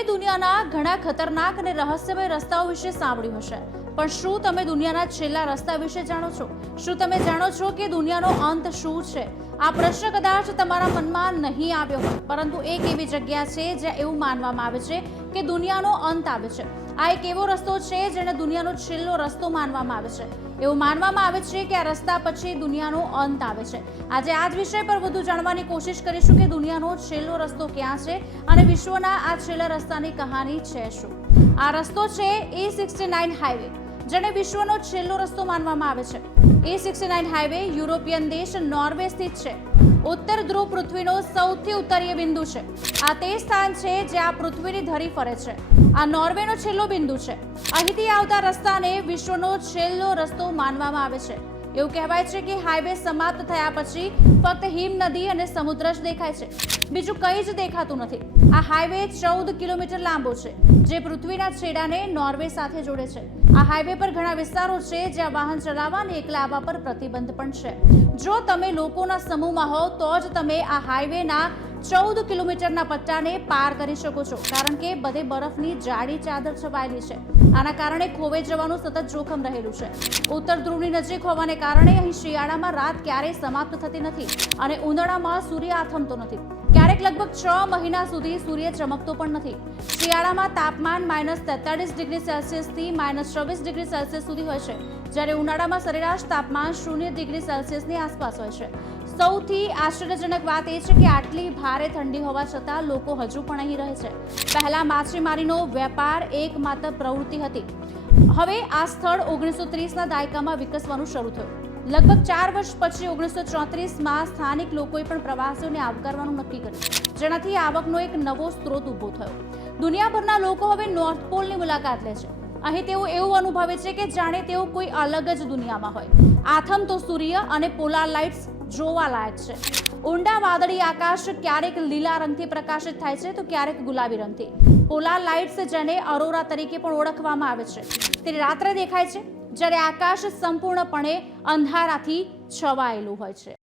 તમે દુનિયાના ઘણા ખતરનાક અને રહસ્યમય રસ્તાઓ વિશે સાંભળ્યું હશે, પણ શું તમે દુનિયાના છેલ્લા રસ્તા વિશે જાણો છો? શું તમે જાણો છો કે દુનિયાનો અંત શું છે? આ પ્રશ્ન કદાચ તમારા મનમાં નહીં આવ્યો હોય, પરંતુ એક એવી જગ્યા છે જ્યાં એવું માનવામાં આવે છે કે દુનિયાનો અંત આવે છે. આ એક એવો રસ્તો છે જેને દુનિયાનો છેલ્લો રસ્તો માનવામાં આવે છે. એવું માનવામાં આવે છે કે આ રસ્તા પછી દુનિયાનો અંત આવે છે. આજે આ જ વિષય પર વધુ જાણવાની કોશિશ કરીશું કે દુનિયાનો છેલ્લો રસ્તો ક્યાં છે અને વિશ્વના આ છેલ્લા રસ્તાની કહાની છે શું. આ રસ્તો છે E69 હાઈવે, જેને વિશ્વનો છેલ્લો રસ્તો માનવામાં આવે છે. E69 હાઈવે યુરોપિયન દેશ નોર્વે સ્થિત છે. ઉત્તર ધ્રુવ પૃથ્વીનો સૌથી ઉત્તરીય બિંદુ છે. આ તે સ્થાન છે જ્યાં પૃથ્વીની ધરી ફરે છે. આ નોર્વેનો છેલ્લો બિંદુ છે. અહીંથી આવતા રસ્તાને વિશ્વનો છેલ્લો રસ્તો માનવામાં આવે છે. એવું કહેવાય છે કે હાઈવે સમાપ્ત થયા પછી ફક્ત હિમ નદી અને સમુદ્ર જ દેખાય છે, બીજું કંઈ જ દેખાતું નથી. આ હાઈવે 14 કિલોમીટર લાંબો છે, જે પૃથ્વીના છેડાને નોર્વે સાથે જોડે છે. આ હાઈવે પર ઘણા વિસ્તારો છે જ્યાં વાહન ચલાવવા અને એકલા આવવા પર પ્રતિબંધ પણ છે. જો તમે લોકોના સમૂહમાં હો તો જ તમે આ હાઈવેના 14 કિલોમીટરના પટ્ટાને પાર કરી શકો છો, કારણ કે બધે બરફની જાડી ચાદર છવાયેલી છે. આના કારણે ખોવાઈ જવાનું સતત જોખમ રહેલું છે. ઉત્તર ધ્રુવની નજીક હોવાને કારણે અહીં શિયાળામાં રાત ક્યારેય સમાપ્ત થતી નથી અને ઉનાળામાં સૂર્ય આથમતો નથી. ક્યારેક લગભગ 6 મહિના સુધી સૂર્ય ચમકતો પણ નથી. શિયાળામાં તાપમાન -43 ડિગ્રી સેલ્સિયસથી -26 ડિગ્રી સેલ્સિયસ સુધી હોય છે, જ્યારે ઉનાળામાં સરેરાશ તાપમાન 0 ડિગ્રી સેલ્સિયસની આસપાસ હોય છે. સૌથી આશ્ચર્યજનક વાત એ છે કે આટલી ભારે ઠંડી હોવા છતાં લોકો હજુ પણ અહીં રહે છે. પહેલા માછીમારીનો વેપાર એકમાત્ર પ્રવૃત્તિ હતી. હવે આ સ્થળ 1930ના દાયકામાં વિકસવાનું શરૂ થયું. લગભગ 4 વર્ષ પછી 1934માં સ્થાનિક લોકોએ પણ પ્રવાસીઓને આવકારવાનું નક્કી કર્યું, જેનાથી આવકનો એક નવો સ્ત્રોત ઊભો થયો. દુનિયાભરના લોકો હવે નોર્થ પોલની મુલાકાત લે છે. અહીં તેઓ એવું અનુભવે છે કે જાણે તેઓ કોઈ અલગ જ દુનિયામાં હોય. આથમતો સૂર્ય અને પોલાર લાઇટ્સ જોવા લાયક છે. ઊંડા વાદળી આકાશ ક્યારેક લીલા રંગથી પ્રકાશિત થાય છે તો ક્યારેક ગુલાબી રંગથી. પોલાર લાઇટ્સ, જેને અરોરા તરીકે પણ ઓળખવામાં આવે છે, તે રાત્રે દેખાય છે, જ્યારે આકાશ સંપૂર્ણપણે અંધારાથી છવાયેલું હોય છે.